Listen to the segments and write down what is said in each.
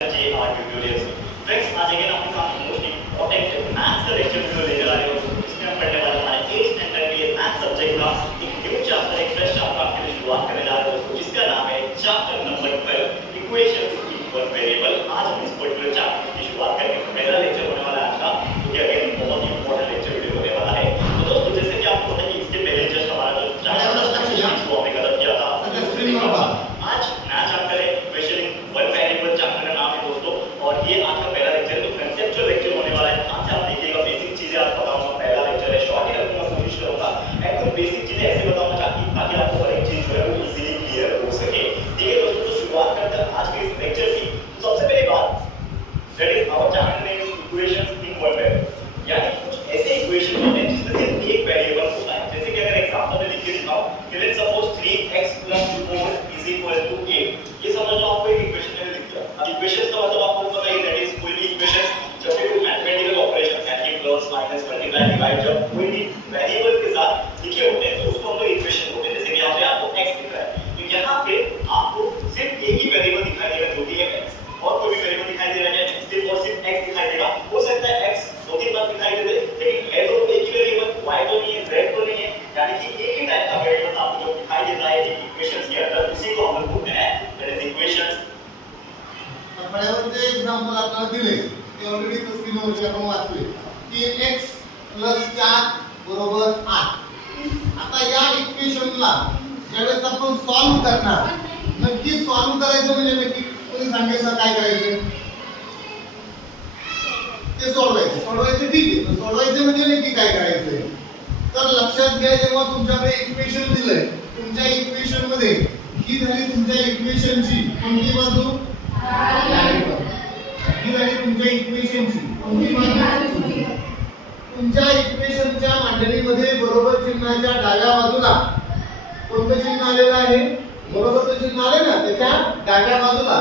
Tutorials friends आज again हम काफी most important maths का lecture video लेकर आए हो इसमें हम पढ़ने वाले हमारे 8th स्टैंडर्ड के मैथ्स सब्जेक्ट का एक न्यू चैप्टर एक फ्रेश चैप्टर आपके लिए शुरुआत करने जा रहे हैं दोस्तों जिसका नाम है chapter number 12 equations in one variable. आज हम इस पर्टिकुलर चैप्टर की शुरुआत करेंगे। पहला लेक्चर होने वाला है आज का जो कि अगेन बहुत ही इंपॉर्टेंट लेक्चर वीडियो होने वाला है। तो दोस्तों जैसे कि आपको पता है कि इसके पहले जस्ट हमारा जो चैप्टर वो हमने खत्म किया था आज नया चैप्टर है equation in one variable chapter का नाम है दोस्तों और ये आज का पहला लेक्चर है। तो कंसेप्चुअल लेक्चर होने वाला है। आज से आप देखिएगा बेसिक चीजें आज बताऊंगा। पहला लेक्चर है शॉर्ट ही रखूंगा कोशिश करूंगा एकदम बेसिक चीजें ऐसे बताऊंगा ताकि आपको हर एक चीज जो है वो इजीली क्लियर हो सके। ठीक है दोस्तों तो शुरुआत करते हैं आज के इस लेक्चर की। सबसे पहली बात that is our chapter name is equations in one variable यानी कुछ ऐसे इक्वेशन होते हैं जिसमें सिर्फ एक वेरिएबल होता है। जैसे कि अगर एग्जांपल में लिख के दिखाऊं कि लेट्स सपोज 3x 4 8 ये समझ लो आपको एक इक्वेशन मैंने लिख दिया। अब इक्वेशंस का मतलब आपको पता ही दैट इज कोई भी इक्वेशंस जब भी कोई मैथमेटिकल ऑपरेशन यानी प्लस माइनस मल्टीप्लाई डिवाइड जब कोई भी वेरिएबल के साथ लिखे होते हैं तो उसको हम लोग इक्वेशन बोलते हैं। जैसे कि यहाँ पे आपको x दिख रहा है तो यहाँ पे आपको सिर्फ एक ही वेरिएबल दिखाई देगा जो कि है x और कोई भी वेरिएबल दिखाई दे रहा है सिर्फ और सिर्फ x दिखाई देगा। हो सकता है x दो तीन बार दिखाई दे लेकिन है तो एक ही वेरिएबल y तो नहीं है z तो नहीं है यानी कि एक ही टाइप का वेरिएबल आपको जो दिखाई देता है एक इक्वेशंस के अंदर उसी को हम लोग बोलते हैं दैट इज इक्वेशंस। आपल्यावर जे एग्जांपल आपल्याला दिले ते ऑलरेडी स्क्रीनवरती आपण वाचले की x 4 बरोबर 8। आता या इक्वेशनला ज्यावेळेस आपण सॉल्व करणार नक्की सॉल्व करायचं म्हणजे नक्की कोणी सांगितलं काय करायचं ते सोडवायचं ठीक आहे तर सोडवायचं म्हणजे नक्की काय करायचं तर लक्षात घ्या जेव्हा तुमच्याकडे इक्वेशन दिलंय तुमच्या इक्वेशन मध्ये ही झाली तुमच्या इक्वेशनची कोणती बाजू ही झाली तुमच्या इक्वेशनची कोणती बाजू तुमच्या इक्वेशनच्या मांडणीमध्ये बरोबर चिन्हाच्या डाव्या बाजूला कोणतं चिन्ह आलेलं आहे बरोबरचं चिन्ह आले ना त्याच्या डाव्या बाजूला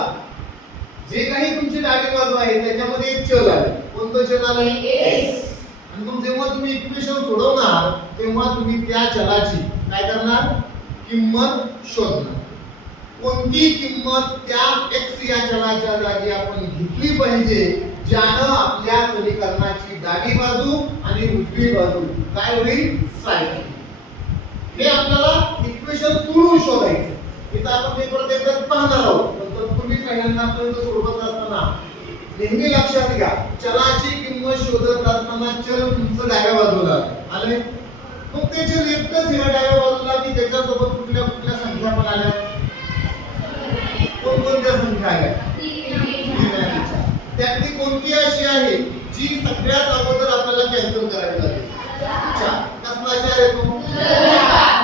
जे काही तुमची डावी बाजू आहे त्याच्यामध्ये एक चल आहे कोणतं चल आलं x आणि मग जेव्हा तुम्ही इक्वेशन सोडवणार तेव्हा तुम्ही त्या चलाची काय करणार किंमत शोधणार। कोणती किंमत त्या x या चलाच्या जागी आपण घेतली पाहिजे ज्यानं आपल्या समीकरणाची डावी बाजू आणि उजवी बाजू काय होईल सारखी। हे आपल्याला इक्वेशन सोडवून शोधायचं। इथं आपण पेपर एकदा पाहणार आहोत पण तत्पूर्वी पहिल्यांदा आपण सोडवत असताना नेहमी लक्षात घ्या चलाची किंमत शोधत असताना चल तुमचं डाव्या बाजूला आले मग ते चल एकटंच या डाव्या बाजूला की त्याच्यासोबत कुठल्या कुठल्या संख्या पण आल्या कोणकोणत्या संख्या आल्या त्यातली कोणती अशी आहे जी सगळ्यात अगोदर आपल्याला कॅन्सल करावी लागेल 4 कसला 4 येतो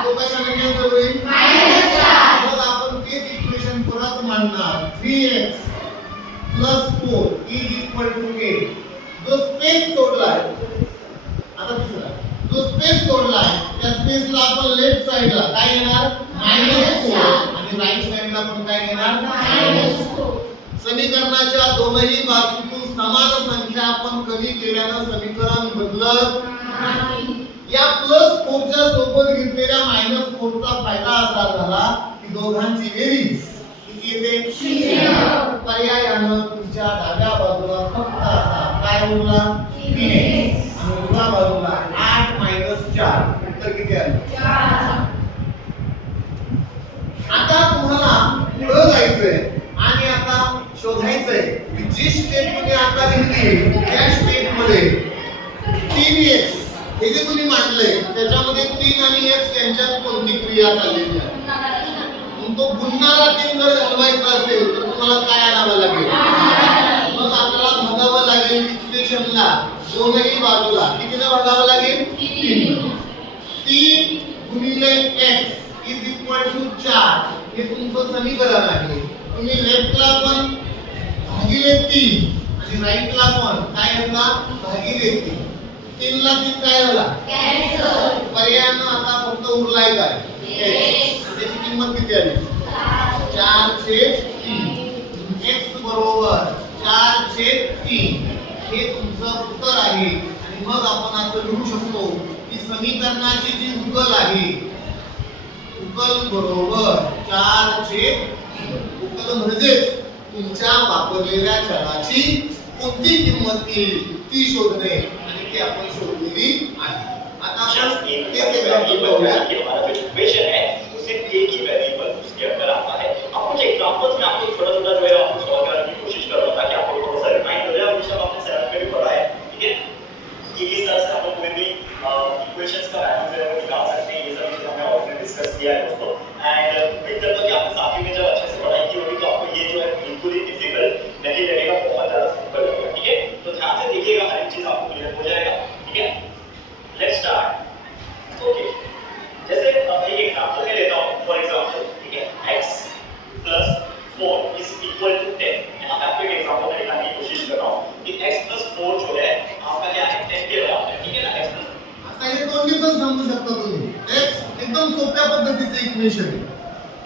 तो कशाने कॅन्सल होईल मग आपण तेच इक्वेशन परत मांडणार 3x 4 8 जो स्पेस सोडलाय आता दुसरा जो स्पेस सोडलाय त्या स्पेसला आपण लेफ्ट साइडला काय येणार -4 आणि राइट साइडला पण काय येणार -4। समीकरणाच्या दोनही बाजूतून समान संख्या आपण कमी केल्यानं समीकरण बदलत नाही। या +4 च्या सोबत घेतलेल्या -4 चा फायदा असा झाला की दोघांची बेरीज किती येते 0। पर्यायानं तुमच्या डाव्या बाजूला फक्त असा काय उरला 3x आणि उजव्या बाजूला 8 - 4 उत्तर किती आलं 4। आता तुम्हाला पुढे जायचंय आणि आता शोधायचंय की जी स्टेप तुम्ही आता लिहिली त्या स्टेप मध्ये 3x हे जे तुम्ही मांडलंय त्याच्यामध्ये 3 आणि x यांच्यात कोणती क्रिया चाललेली आहे तो गुणणारा 3 जर घालवायचा असेल तर तुम्हाला काय आणावं लागेल मग आपल्याला भागावं लागेल इक्वेशनला दोन्ही बाजूला कितीने भागावं लागेल 3 गुणिले x 4 हे तुमचं समीकरण आहे। तुम्ही लेफ्टला पण भागिले 3 आणि राईटला पण काय असला भागिले 3 3 ला 3 काय झाला कॅन्सल पर्यायानं आता फक्त उरलाय काय x त्याची किंमत किती आली 4/3 x बरोबर 4/3 हे तुमचं उत्तर आहे। आणि मग आपण असं लिहू शकतो की समीकरणाची जी उकल आहे उकल बरोबर 4/3 उकल म्हणजे तुमच्या वापरलेल्या चलाची कोणती किंमत येईल ती शोधणे आणि ती आपण शोधलेली आहे. आता आपण एक एक्झाम्पल पाहूया. हमारा जो इक्वेशन है उसे एक ही वेरिएबल उसके अंदर आता है. अब कुछ एग्जांपल्स में आपको थोड़ा थोड़ा जो है आपको सॉल्व करने की कोशिश कर रहा हूं ताकि आपको थोड़ा सा रिमाइंड हो जाए. और सब आपने सेवन में भी पढ़ा है, ठीक है, कि किस तरह से हम लोग कोई भी इक्वेशंस का वैल्यू जो है वो निकाल सकते हैं. ये सब चीजें हमने ऑलरेडी डिस्कस किया है दोस्तों. एंड उम्मीद करता हूं कि आपने साथियों में जब अच्छे से पढ़ाई की होगी तो आपको ये जो है बिल्कुल ही डिफिकल्ट नहीं लगेगा, बहुत ज्यादा सिंपल लगेगा. ठीक है, तो ध्यान से देखिएगा, हर एक चीज आपको क्लियर हो जाएगा. ठीक है, लेट्स स्टार्ट. ओके, जैसे एक एग्जांपल मैं लेता हूं. फॉर एग्जांपल, ठीक है, x plus 4 is equal to 10. यहाँ पे आपको एक एग्जांपल में दिखाने की कोशिश कर रहा हूं कि x plus 4 जो है आपका क्या है, 10 के बराबर है. ठीक है ना, x plus. आता हे दोन्ही पण समजू शकता तुम्ही. x एकदम सोप्या पद्धतीचे इक्वेशन आहे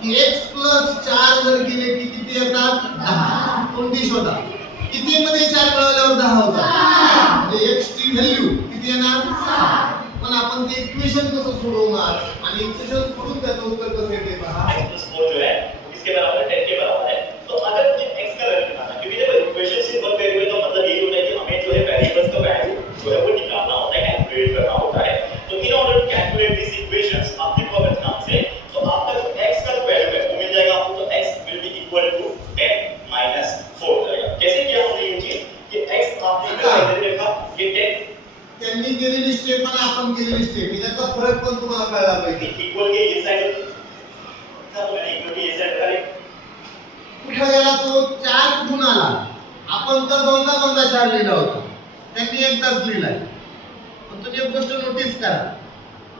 की x plus 4 जर केले की किती येतात 10. कोणती शोधा. किती मध्ये 4 मिळवल्यावर 10 होतात. म्हणजे x ची व्हॅल्यू किती येणार 6. पण आपण ते इक्वेशन कसं सोडवणार आणि इक्वेशन सोडून त्याचं उत्तर कसं येते पहा. x plus 4 जो है इसके बराबर है, 10 के बराबर है. तो अगर मुझे x का वैल्यू निकालना है, क्योंकि देखो इक्वेशन से वर्क वेरिएबल का मतलब यही होता है कि हमें जो है वेरिएबल्स का वैल्यू जो है वो निकालना होता है, कैलकुलेट करना होता है. तो in order to calculate this equations आप देखो अगर ध्यान से तो आपका जो x का जो वैल्यू है वो मिल जाएगा आपको. तो x will be equal to 10 minus 4 जाएगा. कैसे किया हमने ये चीज कि x आपने इधर देखा ये 10 त्यांनी केलेली स्टेप आणि आपण केलेली स्टेप याचा फरक पण तुम्हाला कळला पाहिजे. इक्वल के ये साइड था तो मैंने इक्वल के ये साइड करे. कुठे गेला तो 4 कुठून आला. आपण तर दोनदा 4 लिहिला होता. त्यांनी एकदाच लिहिलाय. पण तुम्ही एक गोष्ट नोटीस करा,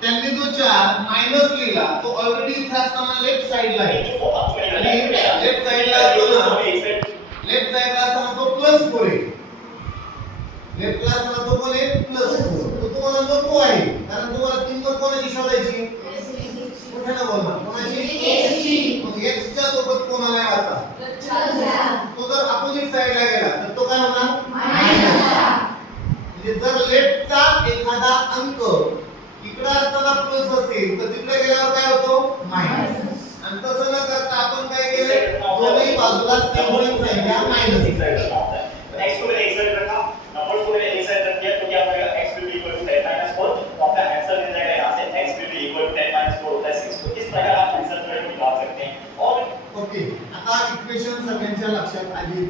त्यांनी जो 4 मायनस लिहिला तो ऑलरेडी इथे असताना लेफ्ट साइडला आहे आणि लेफ्ट साइडला असताना लेफ्ट साइडला असताना तो प्लस 4 आहे. लेफ्ट ला असताना तो कोण आहे प्लस 4. तो तुम्हाला नको आहे कारण तुम्हाला किंमत कोणाची शोधायची. कुठे ना बोलणार कोणाची x ची. मग x च्या सोबत कोण आलाय आता तो जर अपोजिट साइडला गेला तर तो काय होणार मायनस 4. म्हणजे जर लेफ्टचा एखादा अंक इकडे असताना प्लस असेल तर तिकडे गेल्यावर काय होतो मायनस. आणि तसं न करता आपण काय केले दोन्ही बाजूला सेम संख्या मायनस x को मैंने एक साइड रखा, नंबर को मैंने एक साइड रख दिया. तो क्या हो जाएगा x will be equal to 10 minus 4. तो आपका आंसर मिल जाएगा यहाँ से x will be equal to 10 minus 4 होता है 6. तो इस प्रकार आप आंसर जो है निकाल सकते हैं. और ओके, आता इक्वेशन सगळ्यांच्या लक्षात आली.